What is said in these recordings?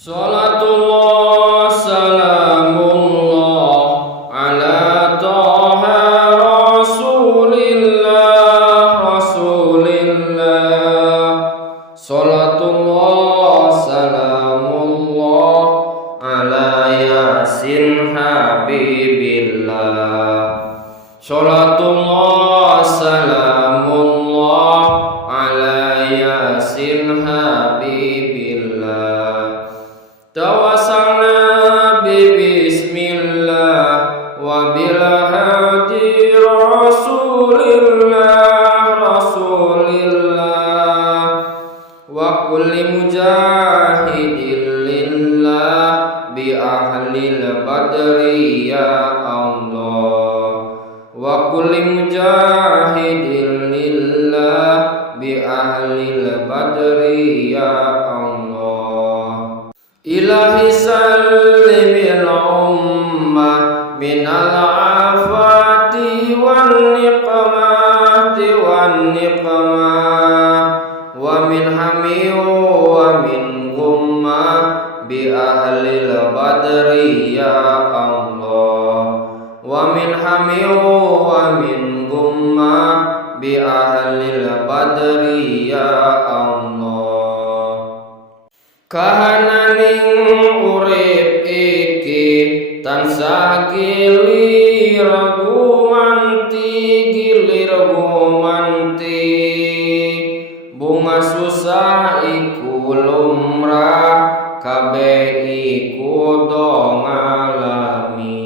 Salatullah salamullah ala toha rasulillah. Salatullah salamullah ala yasin habibillah. Salatullah salamullah ala yasin habibillah. Tawassalna bismillah wa bil hadi rasulillah wa kulli mujahidin lillah bi ahlil badri ya Allah, wa kulli mujahidin lillah bi ahlil badri ya Allah. Ilahi sallimil ummah minal afati wan niqmah wa min hami wa min gumma bi ahlil badri ya Allah, wa min hami wa min gumma bi ahlil badri ya Allah. Kahananing urip iki tansah gilir gumanti, bunga susah iku lumrah, kabeh iku do ngalami.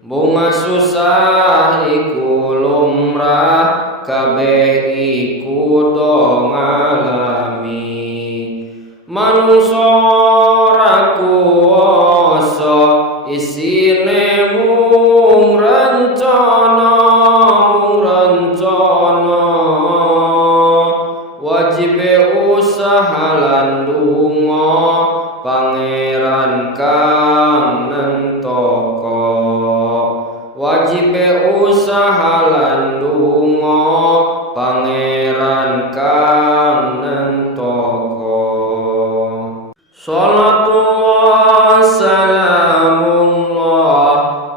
Bunga susah iku lumrah, kabeh iku do ngalami. Manungsa ora kuwasa isine mung rencana, wajibe usaha lan donga pangeran kang nentaka. Wajibe usaha lan donga pangeran kang nentaka. Salatullah salamullah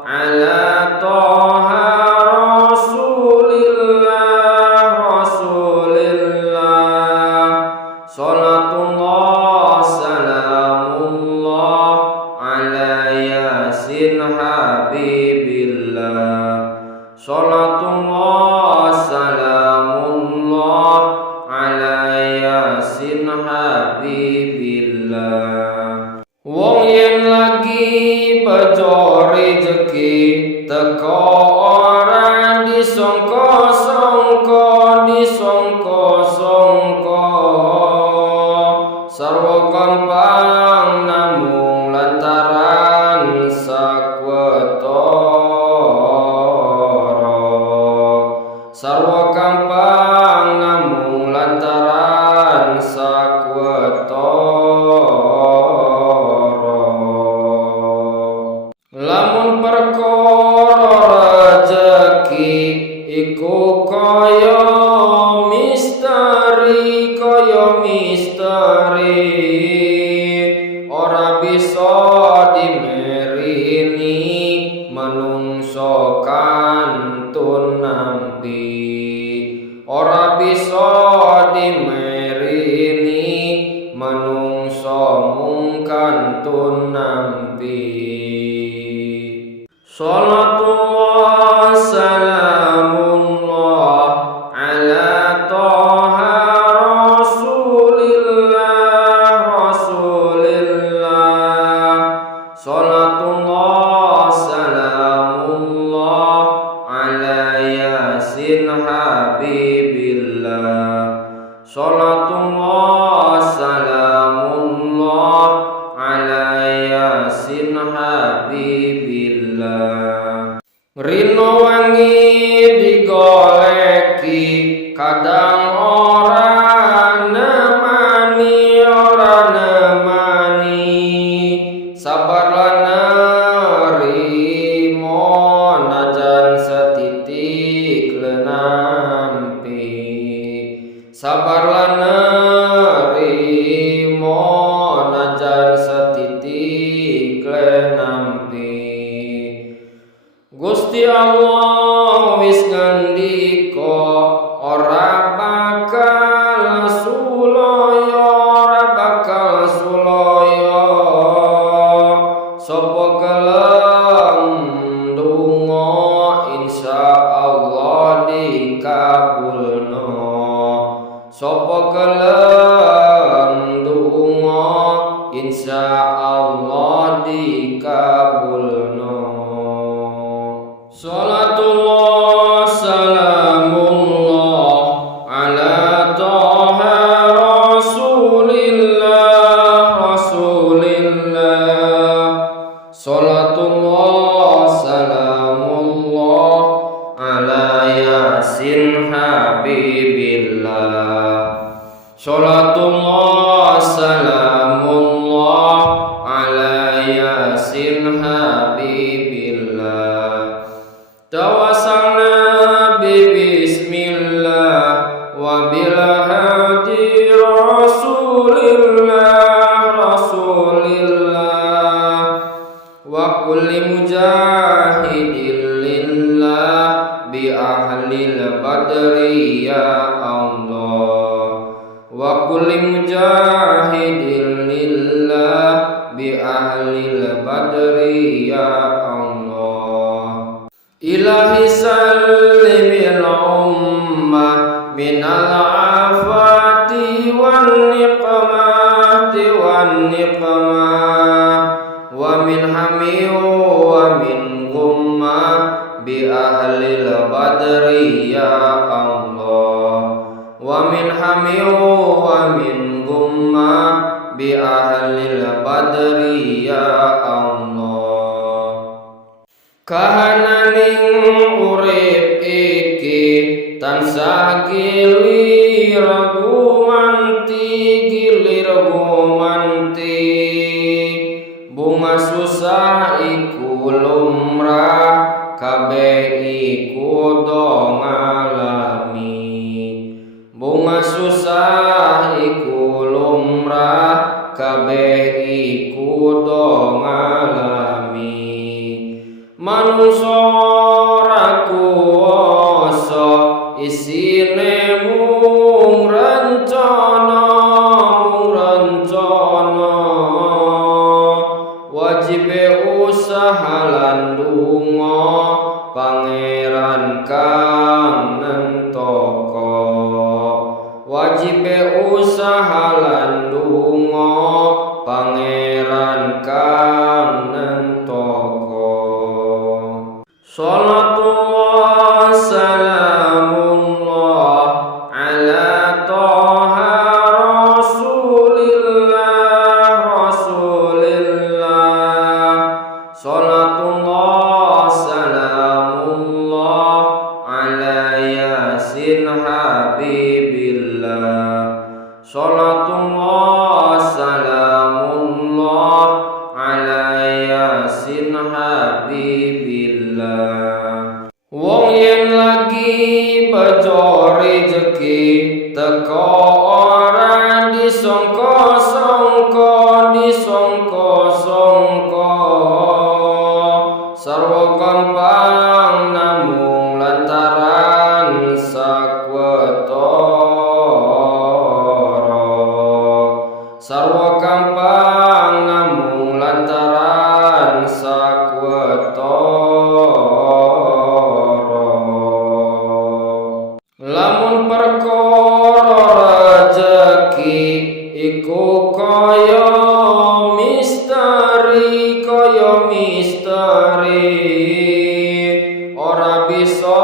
ala toha rasulillah. Salatullah salamullah ala yasin habibillah. Salatullah salamullah ala yasin habibillah. Wong yen lagi bejo rezeki teko ora disangka-sangka, sarwa gampang namung lantaran sakwetara. Sarwa gampang namung lantaran sakwetara. Lamun perkara rezeki iku kaya misteri, ora bisa dimerini manungsa kantun nampi. Ora bisa dimerini manungsa mung kantun nampi. Salatullah salamullah ala toha rasulillah. Salatullah salamullah ala yasin habibillah. Salatullah salamullah ala yasin habibillah. Rino wangi digoleki kadang ora nemani, sabar lan nerimo najan setitik lenampi. Sabar lan nerimo najan Gusti Allah wis ngandika ora bakal sulaya sapa gelem ndonga insyaallah dikabulna sapa gelem ndonga insyaallah dikabulna. Salatullah salamullah ala toha rasulillah salatullah salamullah ala yasin habibillah salatullah salamullah ala yasin habibillah. Tawassalna bismillah wa bil hadi rasulillah wa kulli mujahidin lillah bi ahlil badri ya Allah wa kulli mujahidin lillah bi ahlil badri ya Allah. Ilahi sallimil ummah minal afati wan niqmah wa min hami wa min gumma bi ahlil badri ya Allah wa min hami wa min gumma bi ahlil badri ya Allah. Kahananing urip iki tansah gilir gumanti bunga susah iku lumrah kabeh iku do ngalami bunga susah iku lumrah kabeh iku do ngalami. Manungsa ora kuwasa isine mung rencana wajibe usaha lan donga pangeran kang nentaka wajibe usaha lan donga pangeran kang nentaka. Salatullah salamullah ala toha rasulillah salatullah salamullah ala yasin habibillah salatullah salamullah ala yasin habibillah. Wong yen lagi bejo rezeki teko ora disangka-sangka sarwa gampang namung lantaran sakwetara sarwa gampang namung lantaran sakwetara. Lamun perkara rezeki iku kaya misteri ora bisa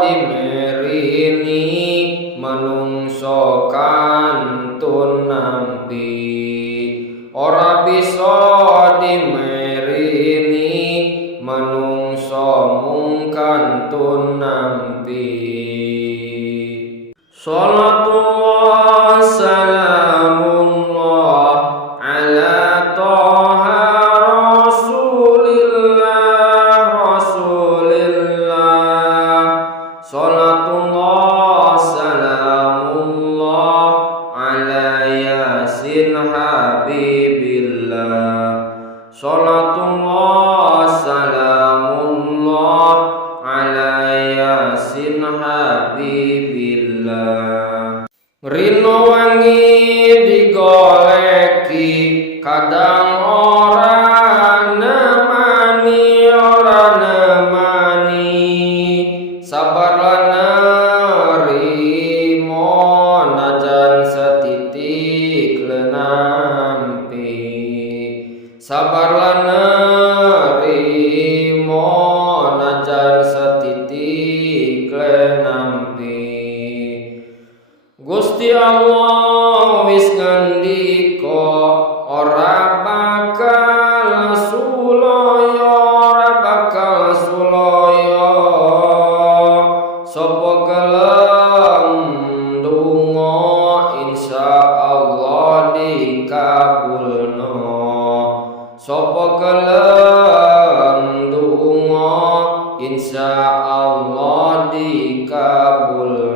dimerini manungsa kantun nampi ora bisa dimerini manungsa mung kantun nampi. Salatullah salamullah ala toha rasulillah salatullah salamullah ala yasin habibillah salatullah salamullah habibillah. Rino wangi digoleki kadang ora nemani sabarlah nerimo najan setitik lenampi sabarlah nerimo najan setitik lenampi. Gusti Allah wis ngendika ora bakal sulaya sapa gelem ndonga insyaallah dikabulna sapa gelem ndonga insyaallah dikabulna.